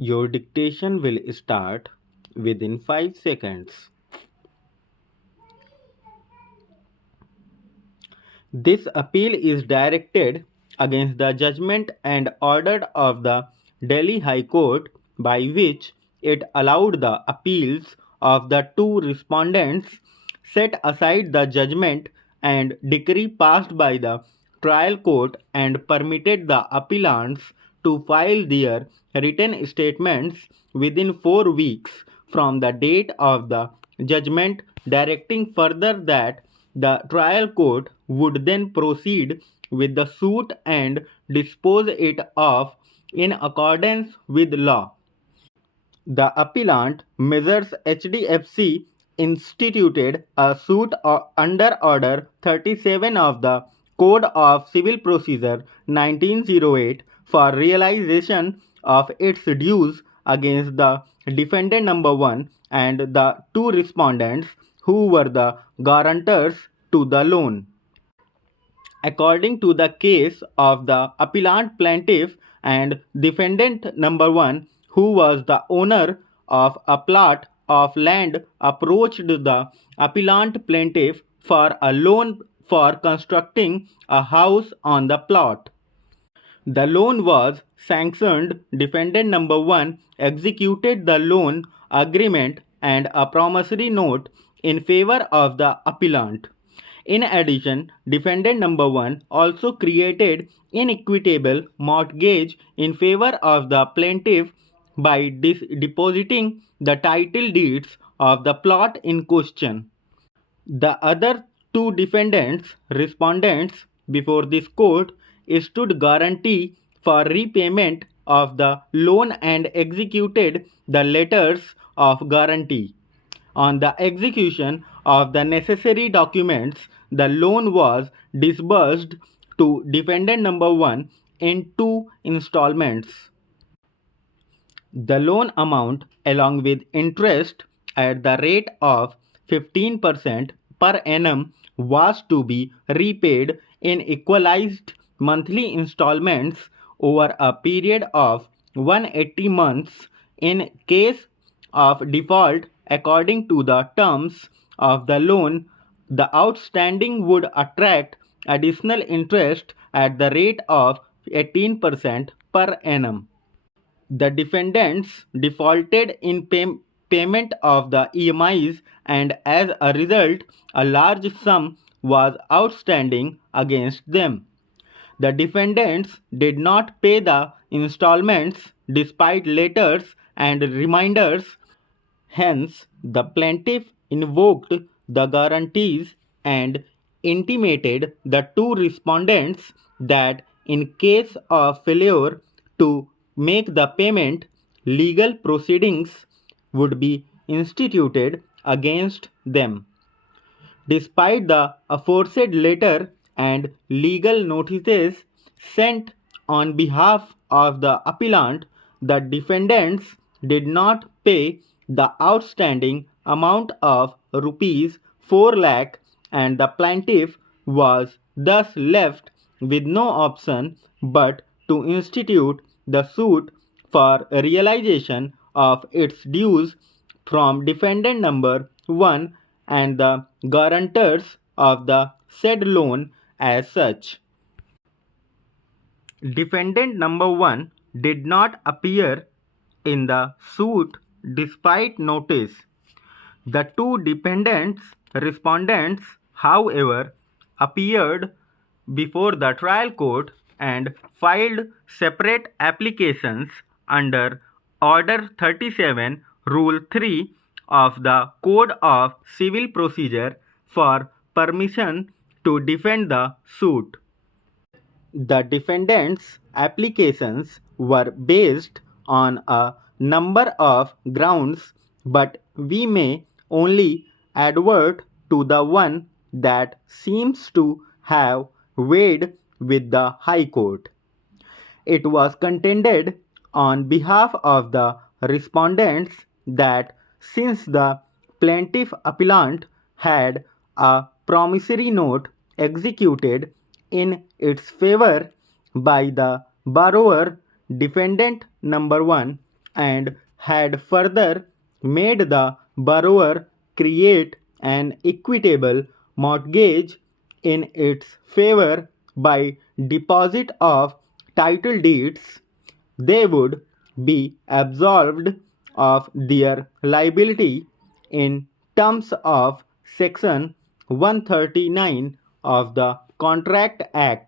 Your dictation will start within 5 seconds. This appeal is directed against the judgment and order of the Delhi High Court by which it allowed the appeals of the two respondents, set aside the judgment and decree passed by the trial court, and permitted the appellants to file their written statements within 4 weeks from the date of the judgment, directing further that the trial court would then proceed with the suit and dispose it of in accordance with law. The appellant, Messrs. HDFC, instituted a suit under Order 37 of the Code of Civil Procedure 1908 for realization of its dues against the defendant number 1 and the two respondents who were the guarantors to the loan. According to the case of the appellant plaintiff and defendant number 1, who was the owner of a plot of land, approached the appellant plaintiff for a loan for constructing a house on the plot. The loan was sanctioned. Defendant number 1 executed the loan agreement and a promissory note in favor of the appellant. In addition, defendant number 1 also created inequitable mortgage in favor of the plaintiff by depositing the title deeds of the plot in question. The other two defendants, respondents before this court, stood guarantee for repayment of the loan and executed the letters of guarantee. On the execution of the necessary documents, the loan was disbursed to defendant number 1 in 2 installments. The loan amount, along with interest at the rate of 15% per annum, was to be repaid in equalized monthly installments over a period of 180 months. In case of default according to the terms of the loan, the outstanding would attract additional interest at the rate of 18% per annum. The defendants defaulted in payment of the EMIs, and as a result, a large sum was outstanding against them. The defendants did not pay the installments despite letters and reminders. Hence, the plaintiff invoked the guarantees and intimated the two respondents that in case of failure to make the payment, legal proceedings would be instituted against them. Despite the aforesaid letter and legal notices sent on behalf of the appellant, the defendants did not pay the outstanding amount of rupees 4 lakh, and the plaintiff was thus left with no option but to institute the suit for realization of its dues from defendant number 1 and the guarantors of the said loan as such. Defendant number 1 did not appear in the suit despite notice. The two dependents respondents, however, appeared before the trial court and filed separate applications under Order 37, Rule 3 of the Code of Civil Procedure for permission to defend the suit. The defendants' applications were based on a number of grounds, but we may only advert to the one that seems to have weighed with the High Court. It was contended on behalf of the respondents that since the plaintiff appellant had a promissory note executed in its favor by the borrower, defendant number 1, and had further made the borrower create an equitable mortgage in its favor by deposit of title deeds, they would be absolved of their liability in terms of Section 139 of the Contract Act.